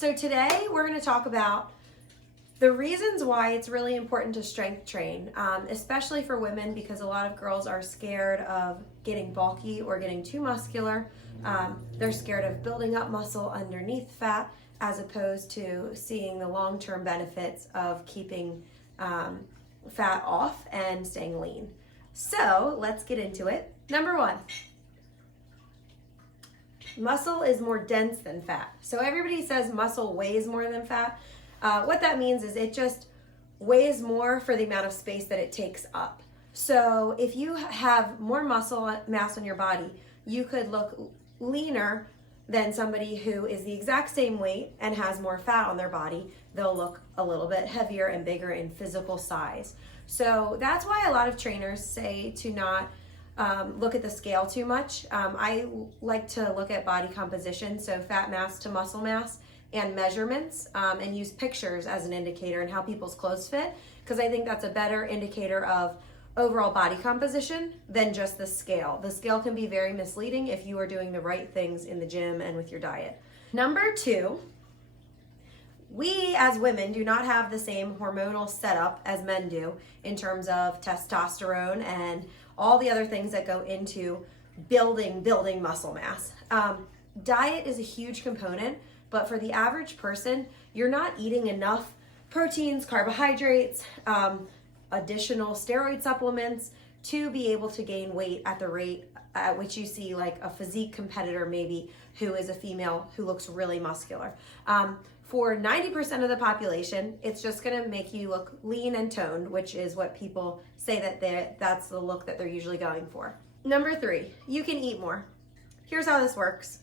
So today we're going to talk about the reasons why it's really important to strength train, especially for women, because a lot of girls are scared of getting bulky or getting too muscular. They're scared of building up muscle underneath fat, as opposed to seeing the long-term benefits of keeping fat off and staying lean. So let's get into it. Number one, muscle is more dense than fat. So everybody says muscle weighs more than fat. What that means is it just weighs more for the amount of space that it takes up. So if you have more muscle mass on your body, you could look leaner than somebody who is the exact same weight and has more fat on their body. They'll look a little bit heavier and bigger in physical size. So that's why a lot of trainers say to not look at the scale too much. I like to look at body composition, so fat mass to muscle mass, and measurements, and use pictures as an indicator and how people's clothes fit, because I think that's a better indicator of overall body composition than just the scale. The scale can be very misleading if you are doing the right things in the gym and with your diet. Number two, we as women do not have the same hormonal setup as men do in terms of testosterone and all the other things that go into building muscle mass. Diet is a huge component, but for the average person, you're not eating enough proteins, carbohydrates, additional steroid supplements to be able to gain weight at the rate at which you see like a physique competitor maybe who is a female who looks really muscular. For 90% of the population, it's just gonna make you look lean and toned, which is what people say that's the look that they're usually going for. Number three, you can eat more. Here's how this works.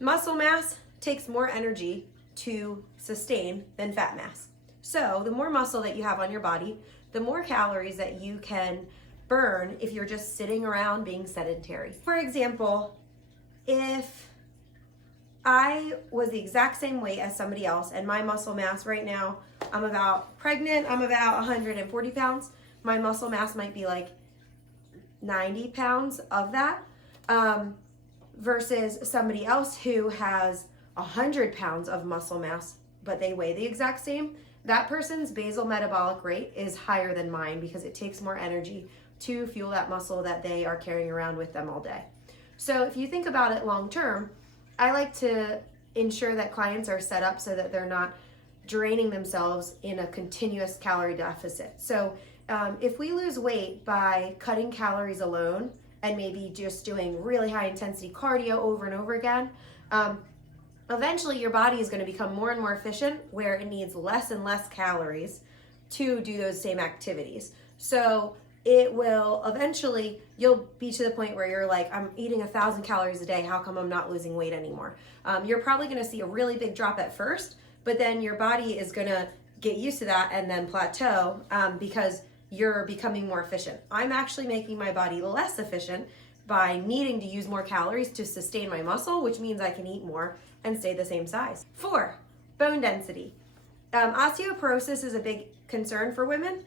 Muscle mass takes more energy to sustain than fat mass. So the more muscle that you have on your body, the more calories that you can burn if you're just sitting around being sedentary. For example, if I was the exact same weight as somebody else and my muscle mass right now, I'm about 140 pounds. My muscle mass might be like 90 pounds of that, versus somebody else who has 100 pounds of muscle mass, but they weigh the exact same. That person's basal metabolic rate is higher than mine because it takes more energy to fuel that muscle that they are carrying around with them all day. So if you think about it long term, I like to ensure that clients are set up so that they're not draining themselves in a continuous calorie deficit. So if we lose weight by cutting calories alone and maybe just doing really high intensity cardio over and over again, eventually your body is going to become more and more efficient where it needs less and less calories to do those same activities. So it will eventually, you'll be to the point where you're like, I'm eating 1,000 calories a day. How come I'm not losing weight anymore? You're probably going to see a really big drop at first, but then your body is going to get used to that and then plateau because you're becoming more efficient. I'm actually making my body less efficient by needing to use more calories to sustain my muscle, which means I can eat more and stay the same size. 4, bone density. Osteoporosis is a big concern for women.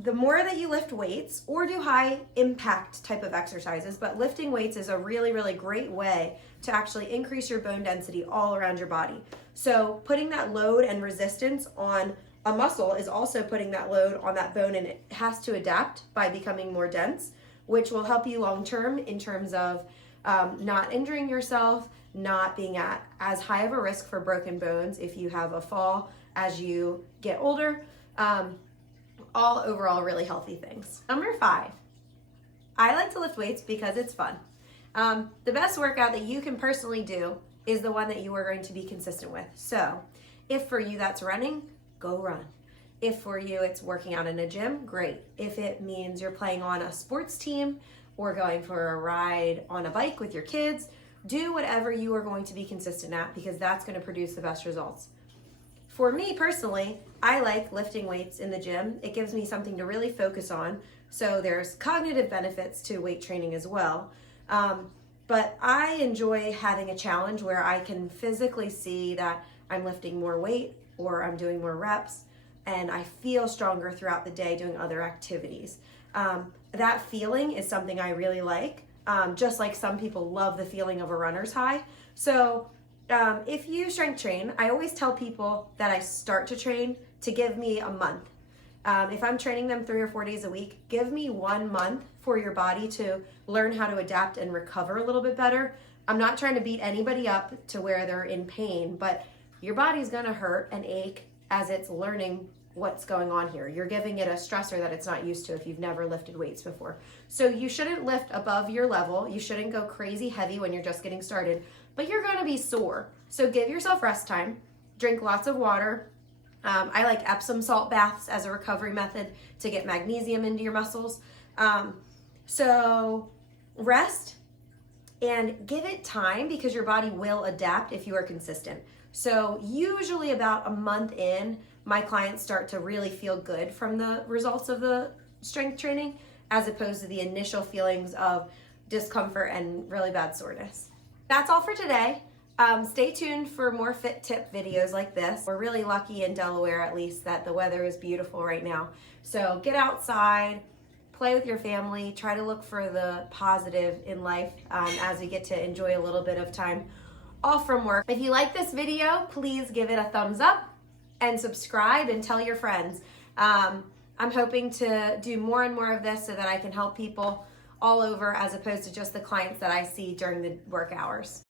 The more that you lift weights or do high impact type of exercises, but lifting weights is a really, really great way to actually increase your bone density all around your body. So putting that load and resistance on a muscle is also putting that load on that bone, and it has to adapt by becoming more dense, which will help you long term in terms of not injuring yourself, not being at as high of a risk for broken bones if you have a fall as you get older. All overall really healthy things. Number 5, I like to lift weights because it's fun. The best workout that you can personally do is the one that you are going to be consistent with. So if for you that's running, go run. If for you it's working out in a gym, great. If it means you're playing on a sports team or going for a ride on a bike with your kids, do whatever you are going to be consistent at, because that's going to produce the best results. For me personally, I like lifting weights in the gym. It gives me something to really focus on. So there's cognitive benefits to weight training as well. But I enjoy having a challenge where I can physically see that I'm lifting more weight or I'm doing more reps, and I feel stronger throughout the day doing other activities. That feeling is something I really like, just like some people love the feeling of a runner's high. So if you strength train, I always tell people that I start to train to give me a month. If I'm training them 3 or 4 days a week, give me 1 month for your body to learn how to adapt and recover a little bit better. I'm not trying to beat anybody up to where they're in pain, but your body's gonna hurt and ache as it's learning what's going on here. You're giving it a stressor that it's not used to if you've never lifted weights before. So you shouldn't lift above your level. You shouldn't go crazy heavy when you're just getting started, but you're gonna be sore. So give yourself rest time, drink lots of water. I like Epsom salt baths as a recovery method to get magnesium into your muscles. So rest and give it time because your body will adapt if you are consistent. So usually about a month in, my clients start to really feel good from the results of the strength training as opposed to the initial feelings of discomfort and really bad soreness. That's all for today. Stay tuned for more fit tip videos like this. We're really lucky in Delaware, at least, that the weather is beautiful right now. So get outside, play with your family, try to look for the positive in life as we get to enjoy a little bit of time off from work. If you like this video, please give it a thumbs up and subscribe and tell your friends. I'm hoping to do more and more of this so that I can help people all over as opposed to just the clients that I see during the work hours.